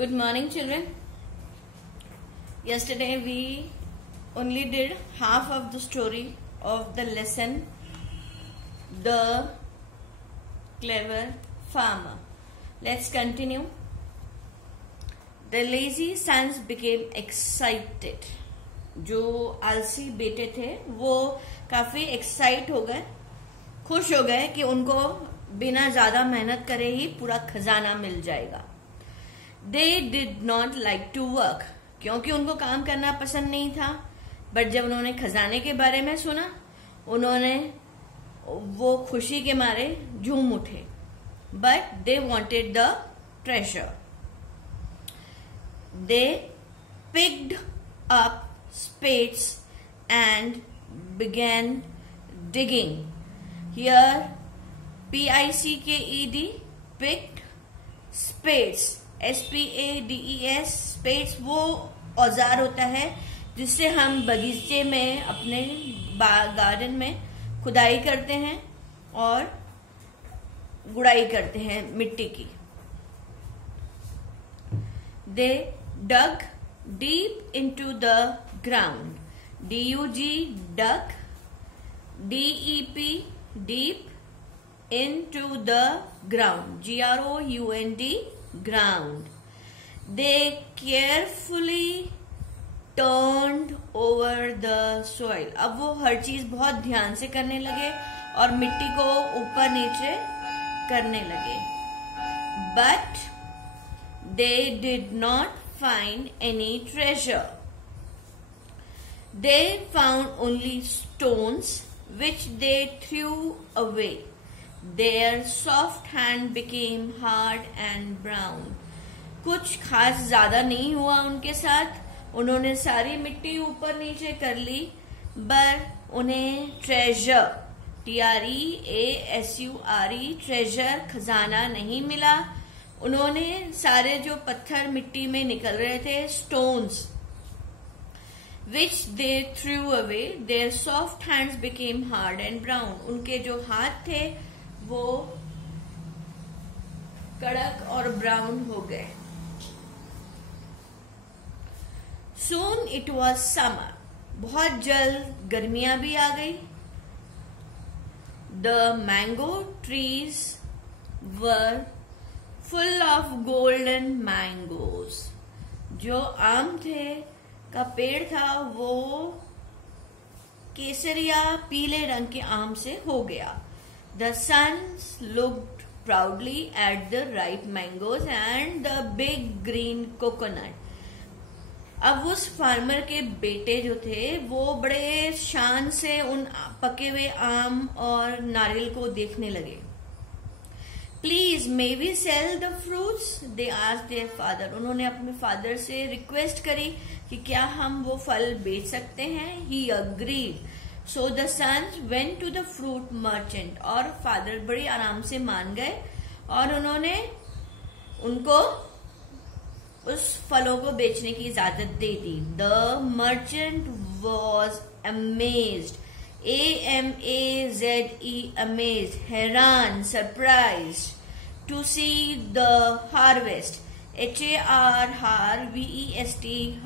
Good morning, children. Yesterday we only did half of the story of the lesson, The Clever Farmer. Let's continue. The lazy sons became excited. जो आलसी बेटे थे वो काफी excite हो गए, खुश हो गए कि उनको बिना ज्यादा मेहनत करे ही पूरा खजाना मिल जाएगा. They did not like to work, क्योंकि उनको काम करना पसंद नहीं था. बट जब उन्होंने खजाने के बारे में सुना, उन्होंने वो खुशी के मारे झूम उठे. But they wanted the treasure. They picked up spades and began digging. Here, P-I-C-K-E-D, picked, spades, S-P-A-D-E-S, spades वो औजार होता है जिससे हम बगीचे में अपने गार्डन में खुदाई करते हैं और गुड़ाई करते हैं मिट्टी की. They dug deep into the ground. D-U-G, dug, D-E-P, deep, into the ground. G-R-O-U-N-D, ground. They carefully turned over the soil. अब वो हर चीज बहुत ध्यान से करने लगे और मिट्टी को ऊपर नीचे करने लगे. But they did not find any treasure. They found only stones which they threw away. Their soft hand became hard and brown. कुछ खास ज्यादा नहीं हुआ उनके साथ. उन्होंने सारी मिट्टी ऊपर नीचे कर ली, पर उन्हें ट्रेजर, T-R-E-A-S-U-R-E, ट्रेजर, खजाना नहीं मिला. उन्होंने सारे जो पत्थर मिट्टी में निकल रहे थे, stones, which they threw away, their soft hands became hard and brown. उनके जो हाथ थे वो कड़क और ब्राउन हो गए. Soon it was summer. बहुत जल्द गर्मियां भी आ गई. The mango trees were full of golden mangoes. जो आम थे का पेड़ था वो केसरिया पीले रंग के आम से हो गया. The sons looked proudly at the ripe mangoes and the big green coconut. अब उस फार्मर के बेटे जो थे वो बड़े शान से उन पके हुए आम और नारियल को देखने लगे. Please, may we sell the fruits? They asked their father. उन्होंने अपने फादर से रिक्वेस्ट करी कि क्या हम वो फल बेच सकते हैं. He agreed. So the sons went to the fruit merchant. और फादर बड़ी आराम से मान गए और उन्होंने उनको उस फलों को बेचने की इजाजत दे दी. The merchant was amazed. A-M-A-Z-E, amazed, हैरान, surprised, to see the harvest. H-A-R-V-E-S-T,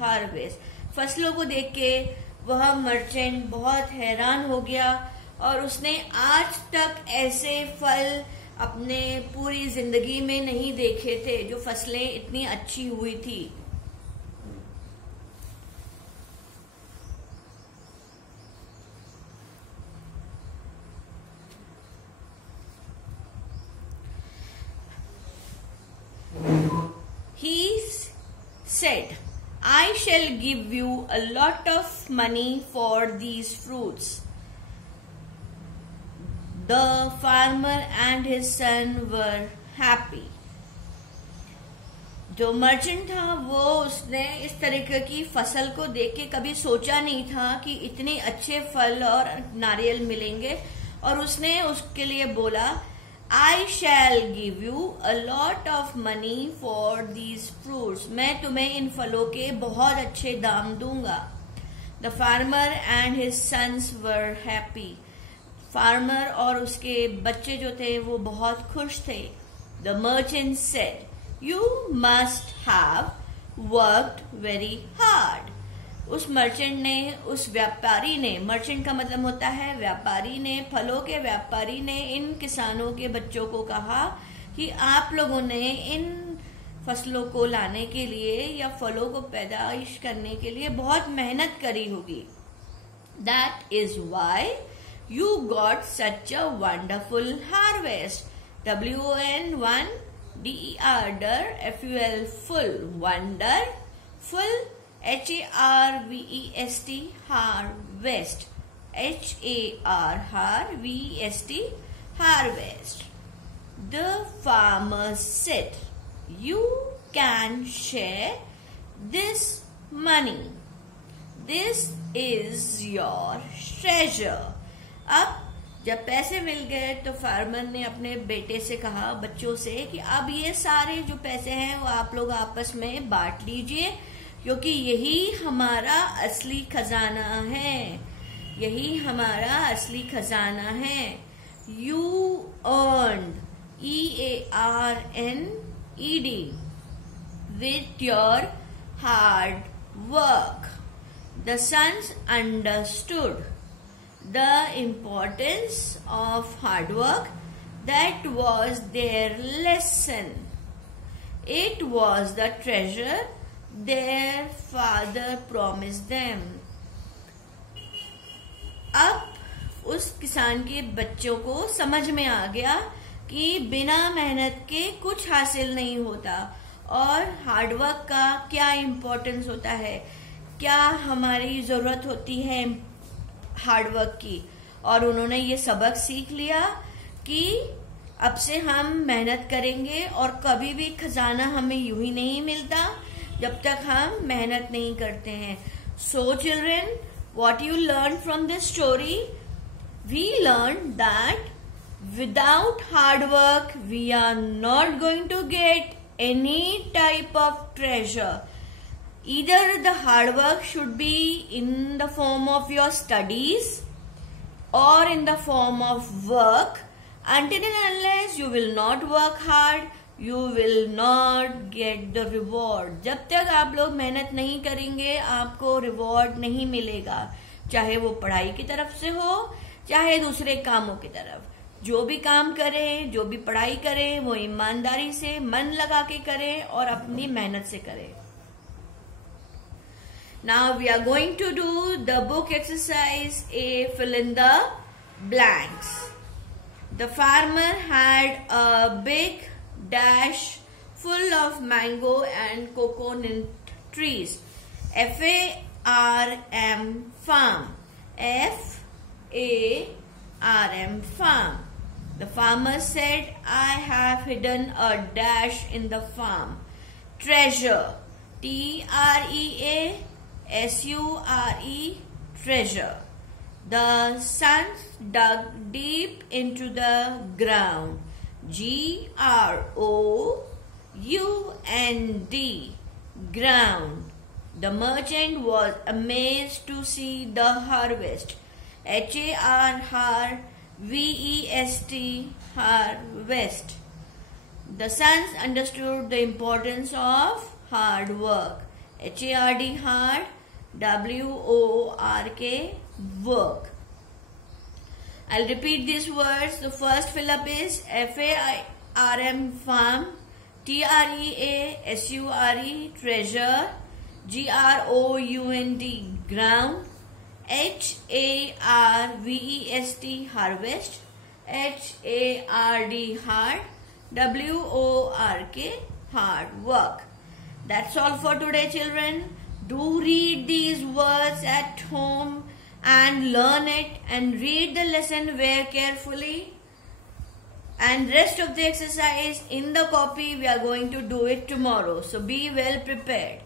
harvest. फसलों को देख के वह मर्चेंट बहुत हैरान हो गया और उसने आज तक ऐसे फल अपने पूरी जिंदगी में नहीं देखे थे जो फसलें इतनी अच्छी हुई थी. He said, I shall give you a lot of money for these fruits. The farmer and his son were happy. जो मर्चेंट था वो उसने इस तरीके की फसल को देख के कभी सोचा नहीं था कि इतने अच्छे फल और नारियल मिलेंगे, और उसने उसके लिए बोला, I shall give you a lot of money for these fruits. मैं तुम्हें इन फलों के बहुत अच्छे दाम दूंगा. The farmer and his sons were happy. Farmer और उसके बच्चे जो थे वो बहुत खुश थे. The merchant said, You must have worked very hard. उस मर्चेंट ने, उस व्यापारी ने, मर्चेंट का मतलब होता है व्यापारी ने, फलों के व्यापारी ने इन किसानों के बच्चों को कहा कि आप लोगों ने इन फसलों को लाने के लिए या फलों को पैदाइश करने के लिए बहुत मेहनत करी होगी. That is why you got such a wonderful harvest. WON DER FUL full, wonder, full, HARVEST, harvest, HARVEST, harvest. The farmer said, you can share this money. This is your treasure. अब जब पैसे मिल गए तो farmer ने अपने बेटे से कहा, बच्चों से, कि अब ये सारे जो पैसे हैं वो आप लोग आपस में बांट लीजिए, क्योंकि यही हमारा असली खजाना है. यही हमारा असली खजाना है. You earned, EARNED, with your hard work. The sons understood the importance of hard work. That was their lesson. It was the treasure their father promised them. अब उस किसान के बच्चों को समझ में आ गया कि बिना मेहनत के कुछ हासिल नहीं होता और हार्डवर्क का क्या इम्पोर्टेंस होता है, क्या हमारी जरूरत होती है हार्डवर्क की. और उन्होंने ये सबक सीख लिया कि अब से हम मेहनत करेंगे और कभी भी खजाना हमें यूं ही नहीं मिलता जब तक हम मेहनत नहीं करते हैं. So children, what you learned from this story? We learned that without hard work we are not going to get any type of treasure. Either the hard work should be in the form of your studies or in the form of work. Until and unless you will not work hard, you will not get the reward. जब तक आप लोग मेहनत नहीं करेंगे आपको reward नहीं मिलेगा, चाहे वो पढ़ाई की तरफ से हो चाहे दूसरे कामों की तरफ. जो भी काम करें, जो भी पढ़ाई करें, वो ईमानदारी से मन लगा के करें और अपनी मेहनत से करें. Now we are going to do the book exercise A, fill in the blanks. The farmer had a big dash full of mango and coconut trees. FARM, farm. FARM, farm. The farmer said, I have hidden a dash in the farm. Treasure. TREASURE, treasure. The sons dug deep into the ground. GROUND, ground. The merchant was amazed to see the harvest. HARVEST, harvest. The sons understood the importance of hard work. HARD, hard. WORK, work. I'll repeat these words. The first fill-up is FARM, farm. TREASURE, treasure. GROUND, ground. HARVEST, harvest. HARD, hard. WORK, hard work. That's all for today, children. Do read these words at home and learn it, and read the lesson very carefully. And rest of the exercise in the copy, we are going to do it tomorrow. So be well prepared.